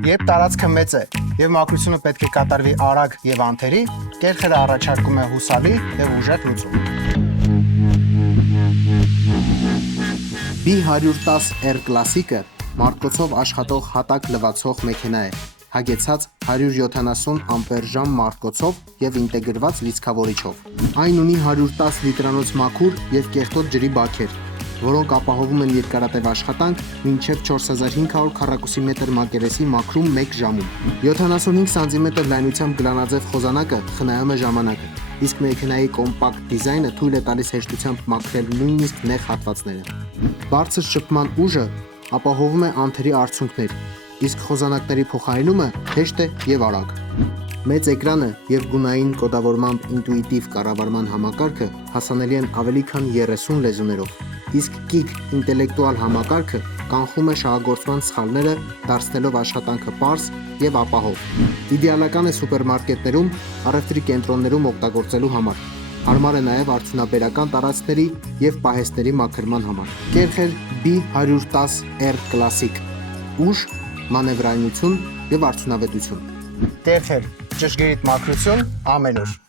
Երբ տարածքը մեծ է եւ մաքրությունը պետք է կատարվի արագ եւ անթերի, կերխերը առաջարկում է հուսալի եւ ուժեղ լուծում։ B110R Classic-ը մարտկոցով աշխատող հատակ լվացող մեքենա է, հագեցած 170 ամպերժամ մարտկոցով եւ ինտեգրված լիցքավորիչով։ Այն ունի 110 լիտրանոց մաքուր եւ կեղտոտ ջրի բաքեր, որոնք ապահովում են երկարատև աշխատանք մինչև 4500 քառակուսի մետր մակերեսի մաքրում 1 ժամում։ 75 սանտիմետր լայնությամբ գլանաձև խոզանակը խնայում է ժամանակը, իսկ մեքենայի կոմպակտ դիզայնը թույլ է տալիս հեշտությամբ մաքրել նույնիսկ նեղ հատվածները։ Բարձր շփման ուժը ապահովում է անթերի արդյունքներ, իսկ խոզանակների փոխարինումը հեշտ է եւ արագ։ Մեծ էկրանը եւ գունային կոդավորմամբ ինտուիտիվ կառավարման համակարգը հասանելի են ավելի քան 30 լեզուներով, իսկ Kick ինտելեկտուալ համակարգը կանխում է շահագործման սխալները, դարձնելով աշխատանքը պարզ եւ ապահով։ Իդեալական է սուպերմարկետներում, առևտրի կենտրոններում օգտագործելու համար։ Հարմար է նաև արդյունաբերական տարածքների եւ պահեստների մաքրման համար։ Կերխեր B110R Classic, ուժ, մանևրայնություն եւ արդյունավետություն։ Կերխեր, ճշգրիտ մաքրություն ամենուր։